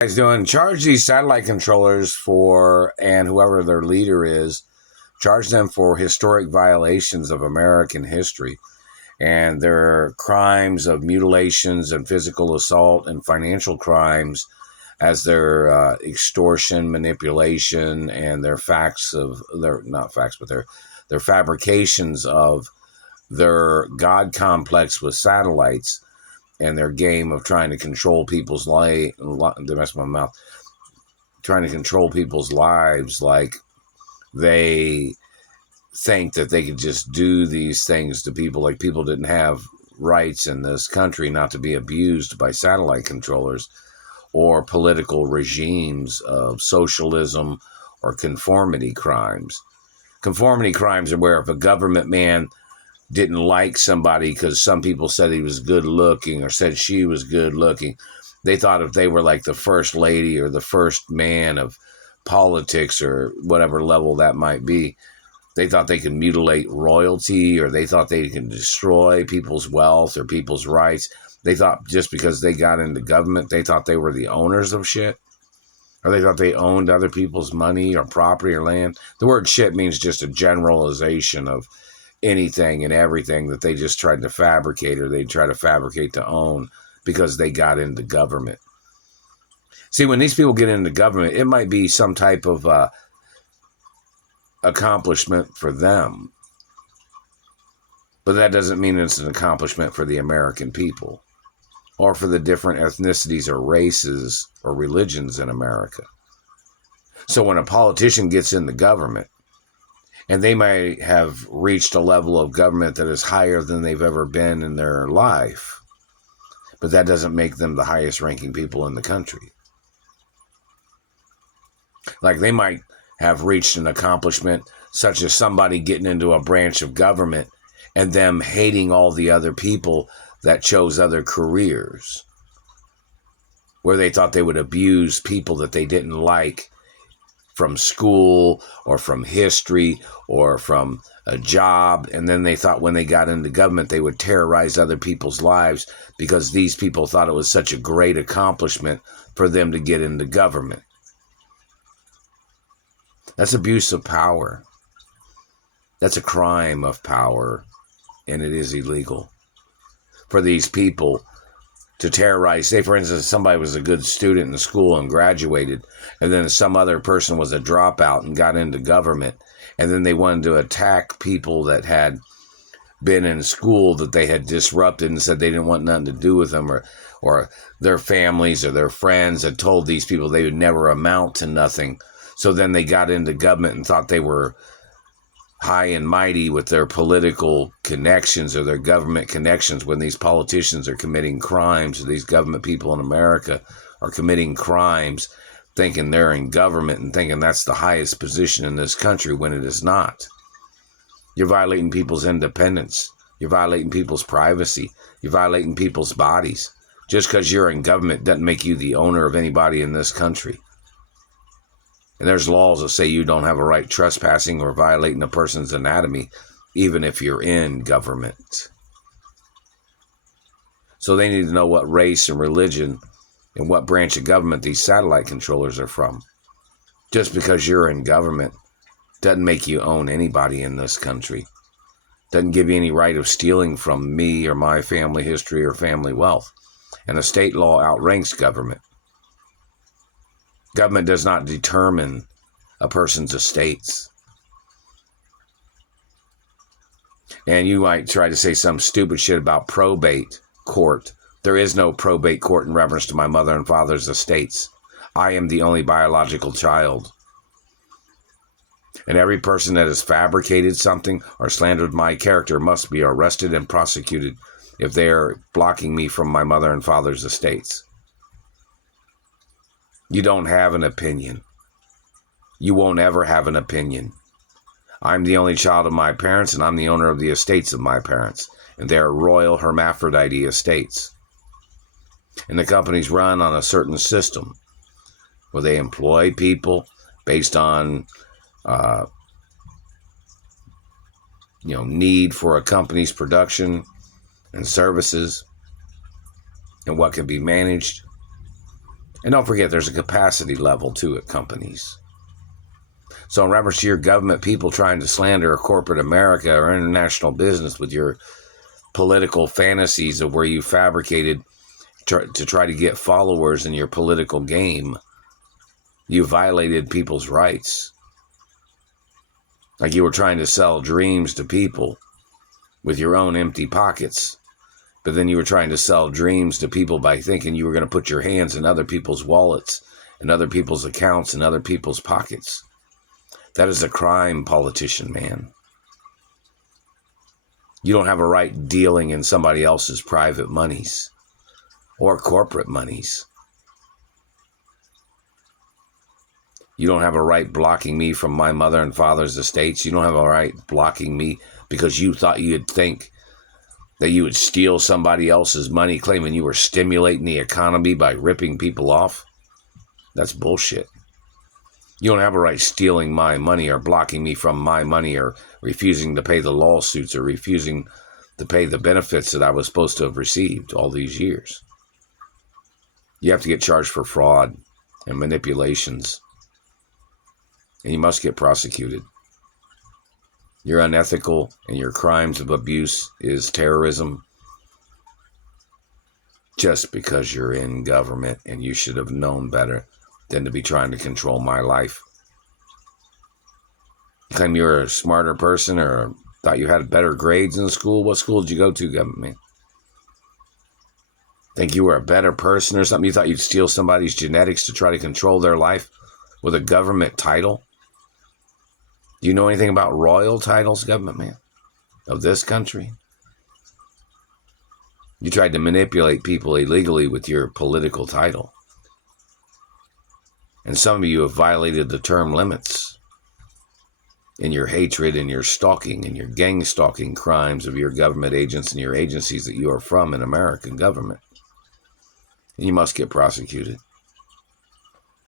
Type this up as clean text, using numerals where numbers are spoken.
Guys doing? Charge these satellite controllers for, and whoever their leader is, charge them for historic violations of American history and their crimes of mutilations and physical assault and financial crimes as their extortion, manipulation, and their facts of their, not facts, but their fabrications of their God complex with satellites and their game of trying to control people's life. They mess my mouth. Trying to control people's lives, like they think that they could just do these things to people, like people didn't have rights in this country not to be abused by satellite controllers or political regimes of socialism or conformity crimes. Conformity crimes are where if a government man didn't like somebody because some people said he was good looking or said she was good looking, they thought if they were like the first lady or the first man of politics or whatever level that might be, they thought they could mutilate royalty, or they thought they could destroy people's wealth or people's rights. They thought just because they got into government, they thought they were the owners of shit, or they thought they owned other people's money or property or land. The word shit means just a generalization of anything and everything that they just tried to fabricate, or they try to fabricate to own because they got into government. See, when these people get into government, it might be some type of accomplishment for them, but that doesn't mean it's an accomplishment for the American people or for the different ethnicities or races or religions in America. So when a politician gets in the government, and they might have reached a level of government that is higher than they've ever been in their life, but that doesn't make them the highest ranking people in the country. Like they might have reached an accomplishment such as somebody getting into a branch of government and them hating all the other people that chose other careers, where they thought they would abuse people that they didn't like from school or from history or from a job. And then they thought when they got into government, they would terrorize other people's lives because these people thought it was such a great accomplishment for them to get into government. That's abuse of power. That's a crime of power, and it is illegal for these people to terrorize. Say, for instance, somebody was a good student in school and graduated, and then some other person was a dropout and got into government, and then they wanted to attack people that had been in school that they had disrupted and said they didn't want nothing to do with them, or their families or their friends had told these people they would never amount to nothing. So then they got into government and thought they were high and mighty with their political connections or their government connections, when these politicians are committing crimes, or these government people in America are committing crimes, thinking they're in government and thinking that's the highest position in this country when it is not. You're violating people's independence. You're violating people's privacy. You're violating people's bodies. Just because you're in government doesn't make you the owner of anybody in this country. And there's laws that say you don't have a right trespassing or violating a person's anatomy, even if you're in government. So they need to know what race and religion and what branch of government these satellite controllers are from. Just because you're in government doesn't make you own anybody in this country. Doesn't give you any right of stealing from me or my family history or family wealth. And a state law outranks government. Government does not determine a person's estates. And you might try to say some stupid shit about probate court. There is no probate court in reference to my mother and father's estates. I am the only biological child. And every person that has fabricated something or slandered my character must be arrested and prosecuted if they are blocking me from my mother and father's estates. You don't have an opinion. You won't ever have an opinion. I'm the only child of my parents, and I'm the owner of the estates of my parents, and they're royal hermaphrodite estates. And the companies run on a certain system where they employ people based on need for a company's production and services and what can be managed. And don't forget, there's a capacity level to it, companies. So in reference to your government people trying to slander corporate America or international business with your political fantasies of where you fabricated to try to get followers in your political game, you violated people's rights. Like you were trying to sell dreams to people with your own empty pockets. But then you were trying to sell dreams to people by thinking you were going to put your hands in other people's wallets and other people's accounts and other people's pockets. That is a crime, politician, man. You don't have a right dealing in somebody else's private monies or corporate monies. You don't have a right blocking me from my mother and father's estates. You don't have a right blocking me because you thought you'd think that you would steal somebody else's money, claiming you were stimulating the economy by ripping people off. That's bullshit. You don't have a right stealing my money or blocking me from my money or refusing to pay the lawsuits or refusing to pay the benefits that I was supposed to have received all these years. You have to get charged for fraud and manipulations, and you must get prosecuted. You're unethical, and your crimes of abuse is terrorism just because you're in government, and you should have known better than to be trying to control my life. You claim you were a smarter person or thought you had better grades in school. What school did you go to, government man? Think you were a better person or something? You thought you'd steal somebody's genetics to try to control their life with a government title? Do you know anything about royal titles, government man, of this country? You tried to manipulate people illegally with your political title. And some of you have violated the term limits in your hatred and your stalking and your gang stalking crimes of your government agents and your agencies that you are from in American government. And you must get prosecuted.